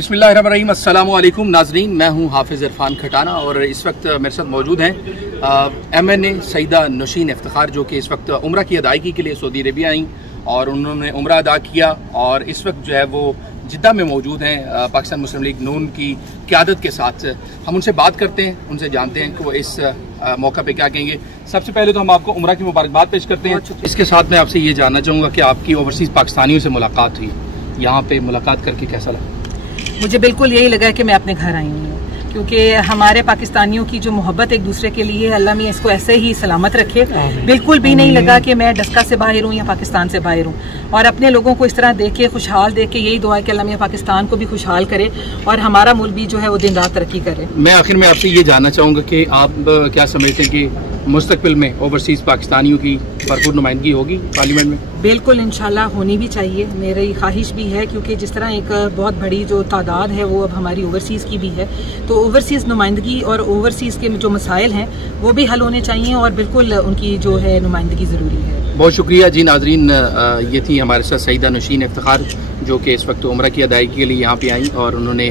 बिस्मिल्लाहिर्रहमानिर्रहीम, अस्सलामु अलैकुम नाजरीन। मैं हूं हाफिज़ इरफान खटाना और इस वक्त मेरे साथ मौजूद हैं MNA सईदा नौशीन इफ्तिखार, जो कि इस वक्त उम्रा की अदायगी के लिए सऊदी अरबिया आई और उन्होंने उम्रा अदा किया और इस वक्त जो है वो जिद्दा में मौजूद हैं पाकिस्तान मुस्लिम लीग नून की क़यादत के साथ। हम उनसे बात करते हैं, उनसे जानते हैं कि वो इस मौका पे क्या कहेंगे। सबसे पहले तो हम आपको उम्रा की मुबारकबाद पेश करते हैं। इसके साथ मैं आपसे ये जानना चाहूँगा कि आपकी ओवरसीज़ पाकिस्तानियों से मुलाकात हुई, यहाँ पे मुलाकात करके कैसा लगा? मुझे बिल्कुल यही लगा कि मैं अपने घर आई हूँ, क्योंकि हमारे पाकिस्तानियों की जो मोहब्बत एक दूसरे के लिए, अल्लाह मियां इसको ऐसे ही सलामत रखे। बिल्कुल भी नहीं लगा कि मैं डस्का से बाहर हूँ या पाकिस्तान से बाहर हूँ, और अपने लोगों को इस तरह देख के खुशहाल देख के यही दुआ है कि अल्लाह मियां पाकिस्तान को भी खुशहाल करे और हमारा मुल्क भी जो है वो दिन रात तरक्की करे। मैं आखिर में आपसे ये जानना चाहूँगा कि आप क्या समझते हैं कि मुस्तकबिल में ओवरसीज़ पाकिस्तानियों की भरपूर नुमाइंदगी होगी पार्लियामेंट में? बिल्कुल, इंशाल्लाह होनी भी चाहिए, मेरी ख्वाहिश भी है, क्योंकि जिस तरह एक बहुत बड़ी जो तादाद है वो अब हमारी ओवरसीज़ की भी है, तो ओवरसीज़ नुमाइंदगी और ओवरसीज़ के जो मसाइल हैं वो भी हल होने चाहिए और बिल्कुल उनकी जो है नुमाइंदगी ज़रूरी है। बहुत शुक्रिया जी नाजरीन, ये थी हमारे साथ सईदा नौशीन इफ्तिखार, जो कि इस वक्त उम्रा की अदायगी के लिए यहाँ पे आई और उन्होंने